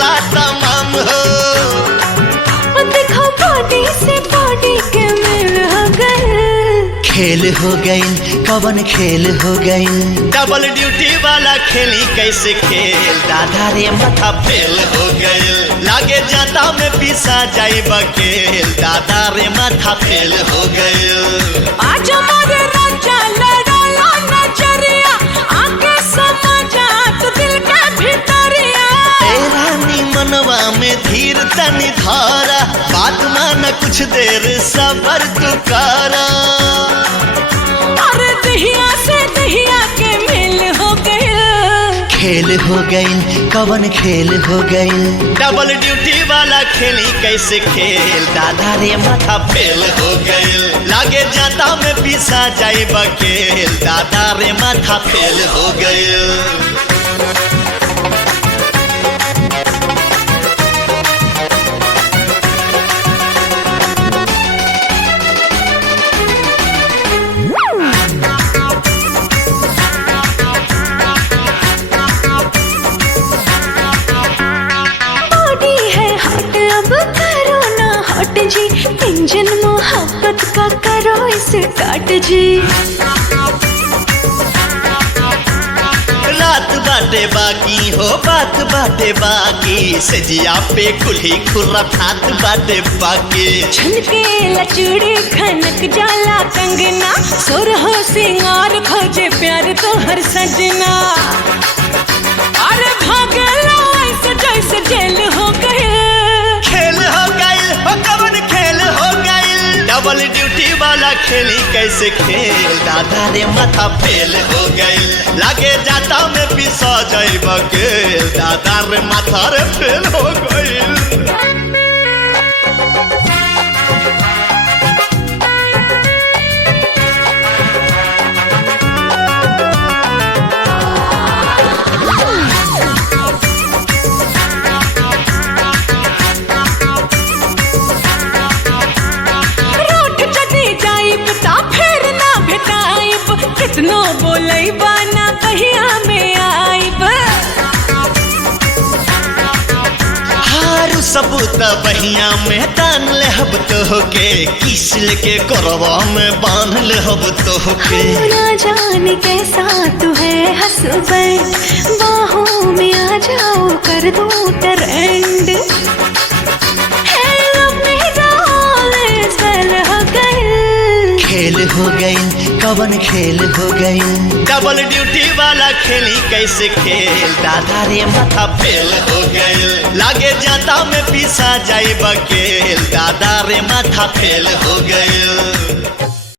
खेला तमाम हो। देखो बॉडी से बॉडी के मिल हो गए। खेल हो गई कवन खेल हो गई। डबल ड्यूटी वाला खेली कैसे खेल, दादा रे माथा फेल हो गई। लागे जाता में पीसा जाई बकेल, दादा रे माथा फेल हो गई। आज हमारे राजा लड़ाला नजरिया, आके समझा तो दिल के भीतरिया। रानी मनवा में धीर तनी धारा, बात माना कुछ देर सबर तू करा। अरे दहिया से दहिया के मिल हो गए। खेल हो गई कवन खेल हो गई। डबल ड्यूटी वाला खेली कैसे खेल, दादा रे माथा फेल हो गई। लागे जाता में पीसा जाई बकेल, दादा रे माथा फेल हो गई। जी इंजन मोहब्बत का करो इसे काट जी। रात बाटे बाकी हो बात बाटे बाकी, सजिया पे कुल्ही खुर्रा ठात बाटे बाकी। छनके लचूड़ी खनक जाला कंगना, सुरहो सिंगार खोजे प्यार तो हर सजना। अरे भागला ऐसे जैसे जेल हो गए। खेल हो गई हो कवन खेल हो गई। डबल ड्यूटी वाला खेली कैसे खेल, दादा रे माथा फेल हो गई। लागे जाता में पिसा जाई बकेल, दादा रे माथा रे फेल हो गई। कितनो बोलई बाना कहिया में आईब। हारू सबूत बहिया में तान ले हब तो होके, किसल के करवा में बांध ले हब तो होके। ना जाने कैसा तू है हसबैंड, बाहों में आ जाओ कर दो ट्रेंड। खेल हो गई कवन खेल हो गई। डबल ड्यूटी वाला खेली कैसे खेल, दादा रे माथा फेल हो गई। लागे जाता में पीसा जाई बकेल, दादा रे माथा फेल हो गई।